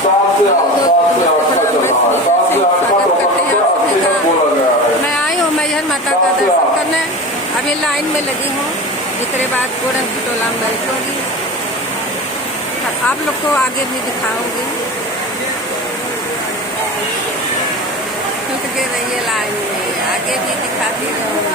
मैं आई हूँ मैहर माता का दर्शन करने। अभी लाइन में लगी हूँ, इसके बाद पूरन खटोला में बैठूंगी। आप लोग को आगे भी दिखाऊंगी। छूट के रहिए लाइन में, आगे भी दिखाती रहूँगी।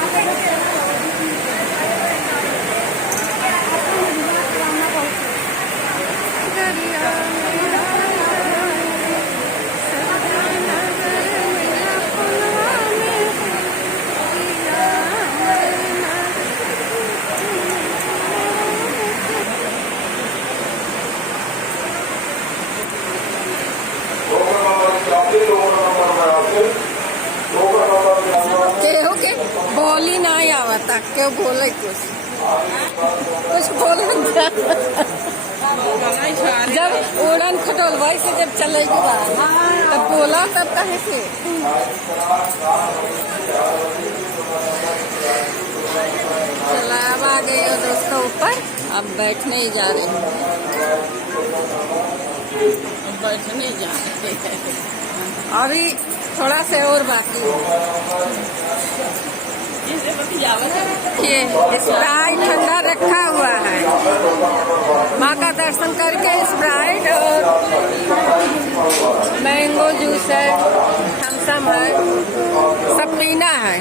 केहू के बोली ना आवता, क्यों बोले कुछ बोल जब उड़न खटोलवा से जब चलेगी बात तब बोला, तब कहे से चला। अब आ गए हो दोस्तों ऊपर, अब बैठने ही जा रहे हैं। बैठने ही जा रहे हैं, अभी थोड़ा से और बाकी है। ये स्प्राइट ठंडा रखा हुआ है। माँ का दर्शन करके स्प्राइट और मैंगो जूस है, थम्सअप है, सब पीना है।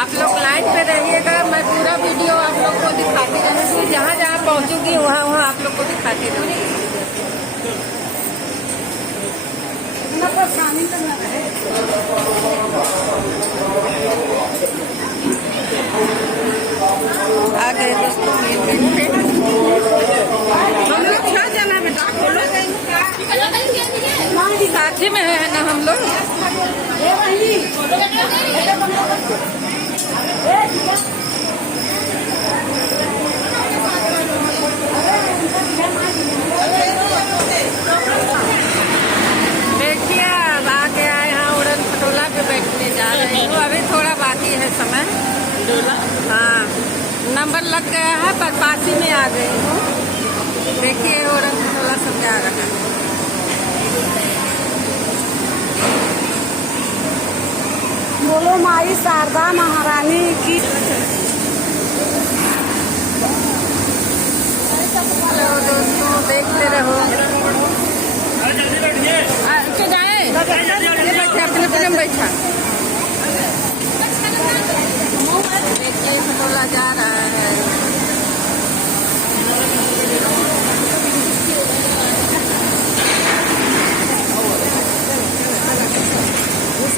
आप लोग लाइन पे रहिएगा, मैं पूरा वीडियो आप लोग को दिखाती रहूँगी। जहाँ जहाँ पहुँचूंगी वहाँ वहाँ आप लोग को दिखाती रहूँगी। परेशानी करना रहे। आ गए दोस्तों, हम लोग क्या जाना बेटा, साथी में है ना हम लोग। देखिए अब आके आए हैं उड़न खटोला पे बैठने जा रहे हैं। अभी थोड़ा बाकी है समय। हाँ, नंबर लग गया है, पर पासी में आ गई हूँ। देखिए उड़न खटोला सब जा रहा है। बोलो माई शारदा महारानी की। हेलो दोस्तों, देखते रहो। क्या जाए अपने अपने बैठा। देखिए खटोला जा रहा है।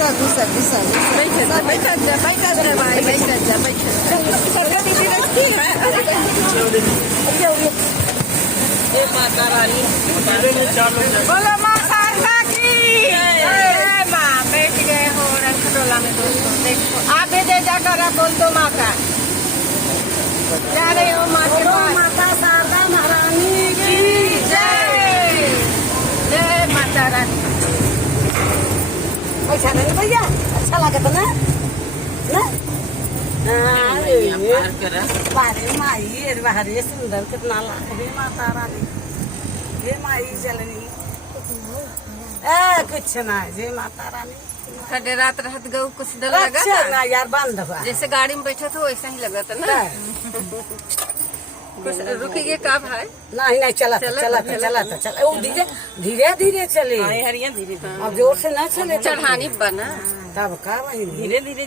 घुसा बैठा जा भाई, बैठा दीदी रखती है। माता रानी बोलो माँ शारदा की। माँ बैठ गए हो उड़न खटोला में दोस्तों। देखो आप भी दे जाकर आप बोल दो माँ का। जा रहे हो माँ के पास। माता शारदा महारानी की जय। जय माता रानी। पैसा नहीं भैया, अच्छा लगा था ना। बारे माई बाहर सुंदर कितना लागे माता रानी। ये माई जलनी कुछ ना, जय माता रानी। खड़े रात रहत गऊ कुछ डर लगा ना यार, बंद हुआ जैसे गाड़ी में बैठे थे वैसा ही लगा था ना। कुछ रुकिए का भाई। नहीं चला था। वो धीरे धीरे चले, धीरे अब जोर से ना चले। चढ़ानी बना तब का वही धीरे धीरे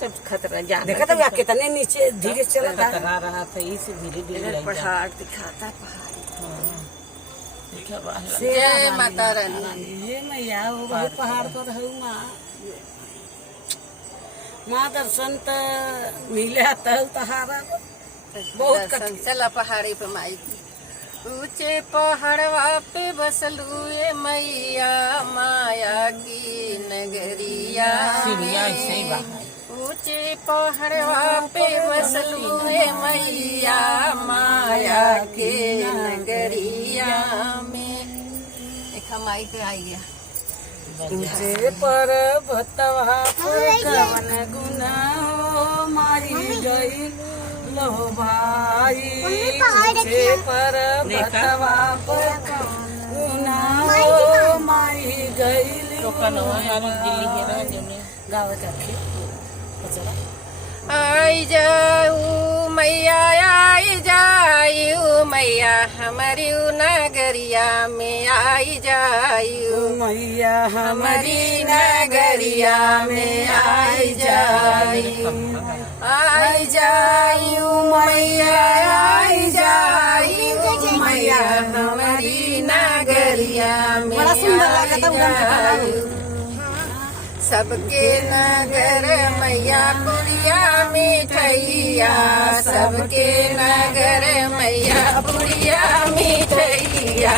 सब खतरा जा। देखा था कितने नीचे धीरे चला था रहा था, इसे धीरे धीरे पहाड़ दिखाता। जय माता रानी। ये मैया वो पहाड़ पर रहू माँ दर्शन तो मिले तहारा बहुत चला पहाड़ी पे माई की। ऊंचे पहाड़वा पे बसलू ये मैया, माया की नगरिया। ऊंचे पहाड़वा पे बसलू ये मैया, माया के नगरिया में। एक माई पे आई गया। ऊंचे पर भतवा पर कवन गुना मारी गई लो भाई से पर बतवा पुना हो माई गईली गावात आई जाऊ मैया आई जाऊ मैया हमारी नगरिया में आई जाऊ मैया हमारी नगरिया में आई जाऊ आई जाऊ मैया आई जाऊ मैया हमारी नगरिया में बड़ा सुंदर लगता जाऊ सबके नगर मैया पुड़िया मिठैया सबके नगर मैया पुड़िया मिठैया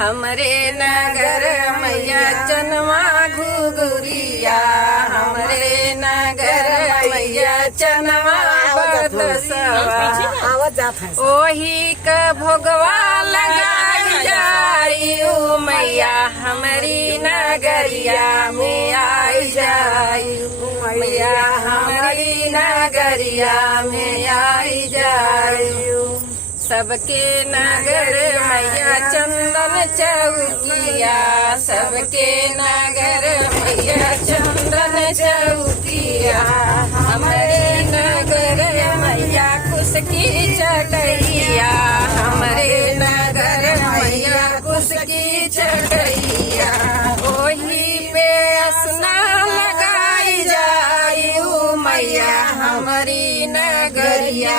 हमरे नगर मैया चनवा घुघुरिया हमरे नगर मैया चनवा बतसवा आवाज जात है ओही का भोगवा लगाई जायू मैया हमारी नगरिया में आई जायू मैया हमारी नगरिया में आई जायू सबके नगर मैया चंदन चौकिया सबके नगर मैया चंदन चौकिया हमारे नगर मैया कुसकी चटैया हमारे नगर मैया कुसकी चटैया ओही पे स्नान लगाई जायू मैया हमारी नगरिया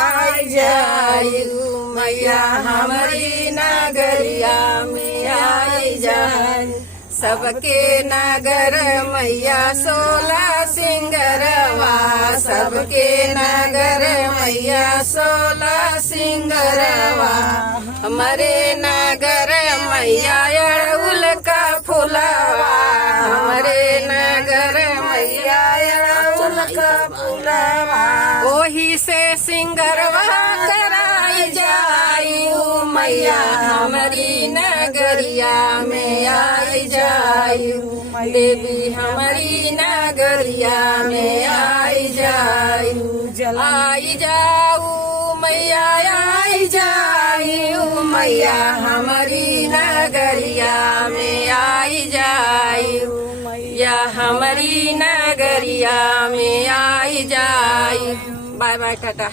आई जायू मैया हमारी नगरिया में आई जायू सबके नगर मैया 16 सिंगरवा सबके नगर मैया 16 सिंगरवा हमारे नगर मैया अड़उल का फुलवा हमारे नगर मैया अड़उल का फुलवा ओही से सिंगरवा कराई जायू मैया हमारी नगरिया में आई जायू देवी हमारी नगरिया में आई जायू आई जाऊ मैया आई जायू मैया हमारी नगरिया में आई जायू या हमारी नगरिया में आई जायू बाय बाय टाटा।